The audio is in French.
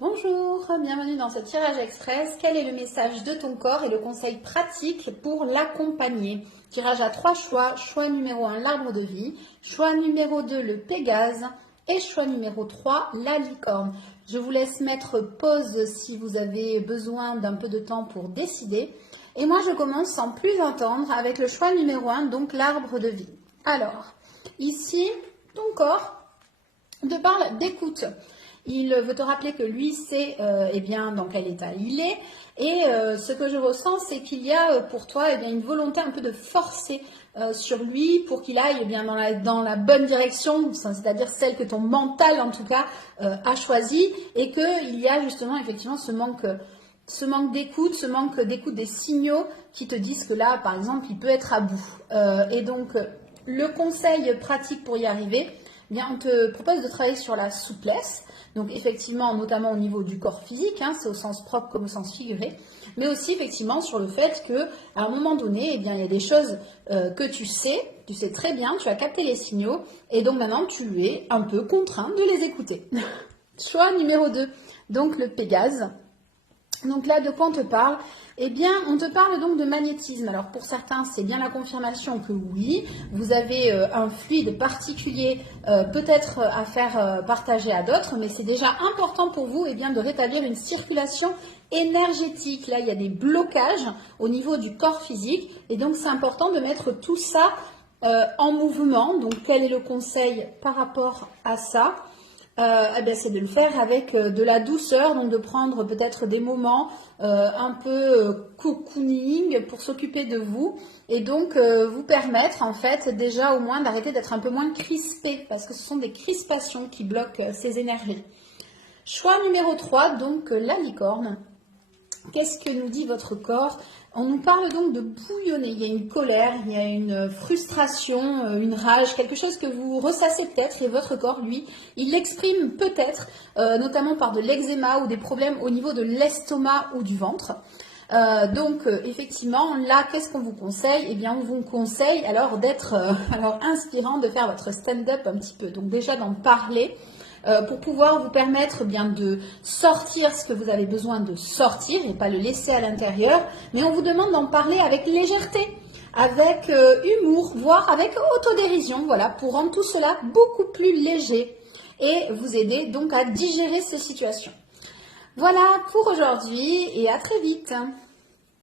Bonjour, bienvenue dans ce tirage express. Quel est le message de ton corps et le conseil pratique pour l'accompagner? Tirage à 3 choix. Choix numéro 1, l'arbre de vie. Choix numéro 2, le Pégase. Et choix numéro 3, la licorne. Je vous laisse mettre pause si vous avez besoin d'un peu de temps pour décider. Et moi, je commence sans plus attendre avec le choix numéro 1, donc l'arbre de vie. Alors, ici, ton corps te parle d'écoute. Il veut te rappeler que lui sait eh bien, dans quel état il est. Et ce que je ressens, c'est qu'il y a pour toi eh bien, une volonté un peu de forcer sur lui pour qu'il aille eh bien, dans la bonne direction, c'est-à-dire celle que ton mental en tout cas a choisie. Et qu'il y a justement effectivement ce manque d'écoute, ce manque d'écoute des signaux qui te disent que là, par exemple, il peut être à bout. Et donc, le conseil pratique pour y arriver, eh bien, on te propose de travailler sur la souplesse. Donc effectivement, notamment au niveau du corps physique, hein, c'est au sens propre comme au sens figuré, mais aussi effectivement sur le fait que à un moment donné, eh bien, il y a des choses que tu sais très bien, tu as capté les signaux, et donc maintenant tu es un peu contraint de les écouter. Choix numéro 2, donc le Pégase. Donc là, de quoi on te parle? Eh bien, on te parle donc de magnétisme. Alors pour certains, c'est bien la confirmation que oui, vous avez un fluide particulier peut-être à faire partager à d'autres, mais c'est déjà important pour vous eh bien, de rétablir une circulation énergétique. Là, il y a des blocages au niveau du corps physique et donc c'est important de mettre tout ça en mouvement. Donc quel est le conseil par rapport à ça? Eh bien, c'est de le faire avec de la douceur, donc de prendre peut-être des moments un peu cocooning pour s'occuper de vous et donc vous permettre en fait déjà au moins d'arrêter d'être un peu moins crispé parce que ce sont des crispations qui bloquent ces énergies. Choix numéro 3, donc la licorne. Qu'est-ce que nous dit votre corps? On nous parle donc de bouillonner. Il y a une colère, il y a une frustration, une rage, quelque chose que vous ressassez peut-être et votre corps, lui, il l'exprime peut-être, notamment par de l'eczéma ou des problèmes au niveau de l'estomac ou du ventre. Donc effectivement, là, qu'est-ce qu'on vous conseille? Eh bien, on vous conseille alors d'être alors inspirant, de faire votre stand-up un petit peu. Donc déjà d'en parler pour pouvoir vous permettre eh bien de sortir ce que vous avez besoin de sortir et pas le laisser à l'intérieur. Mais on vous demande d'en parler avec légèreté, avec humour, voire avec autodérision, voilà, pour rendre tout cela beaucoup plus léger et vous aider donc à digérer ces situations. Voilà pour aujourd'hui et à très vite.